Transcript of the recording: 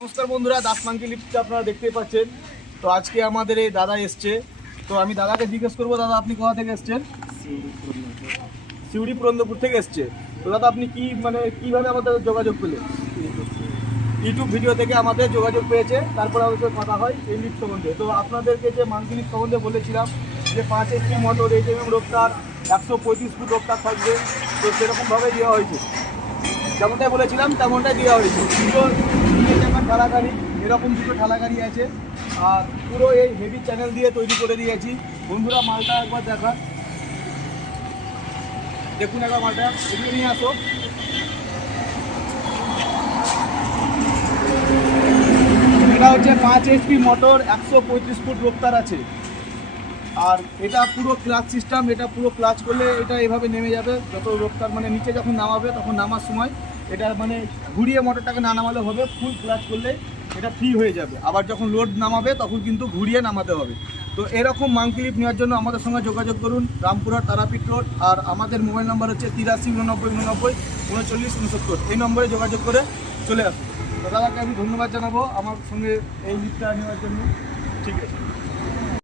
নমস্কার বন্ধুরা, Das monkey lift আপনারা দেখতেই পাচ্ছেন। তো আজকে আমাদের এই দাদা এসছে। তো আমি দাদাকে জিজ্ঞেস করবো, দাদা আপনি কোথা থেকে এসছেন? সিউড়ি পুরন্দরপুর থেকে এসছে। তো দাদা আপনি কিভাবে আমাদের যোগাযোগ পেলেন? ইউটিউব ভিডিও থেকে আমাদের যোগাযোগ পেয়েছে, তারপরে আমাদের সাথে কথা হয় এই লিফট সম্বন্ধে। তো আপনাদেরকে যে মাঙ্কি লিফট সম্বন্ধে বলেছিলাম যে 5 HP মোটর HMM রোপটার 135 ফুট রোপটার থাকবে, তো সেরকমভাবে দেওয়া হয়েছে। যেমনটাই বলেছিলাম তেমনটাই দেওয়া হয়েছে। দুটো ঠেলাগাড়ি, এরকম দুটো ঠেলাগাড়ি আছে, আর পুরো এই হেভি চ্যানেল দিয়ে তৈরি করে দিয়েছি। বন্ধুরা মালটা একবার দেখুন একবার মালটা এদিকে নিয়ে আসো। এটা হচ্ছে 5 HP মোটর, 135 ফুট রোপটার আছে। আর এটা পুরো ক্লাচ সিস্টেম, এটা পুরো ক্লাচ করলে এটা এভাবে নেমে যাবে। যত রোপটার নিচে যখন নামাবে, তখন নামার সময় এটা ঘুরিয়ে মোটরটাকে না নামালে হবে, ফুল ক্লাচ করলে এটা ফ্রি হয়ে যাবে। আবার যখন লোড নামাবে তখন কিন্তু ঘুরিয়ে নামাতে হবে। তো এরকম মাঙ্কি লিফট নেওয়ার জন্য আমাদের সঙ্গে যোগাযোগ করুন, রামপুরহাট তারাপীঠ রোড। আর আমাদের মোবাইল নাম্বার হচ্ছে 83 89 89 39 69। এই নম্বরে যোগাযোগ করে চলে আসুন। তো দাদাকে আমি ধন্যবাদ জানাবো আমার সঙ্গে এই লিফটটা নেওয়ার জন্য। ঠিক আছে।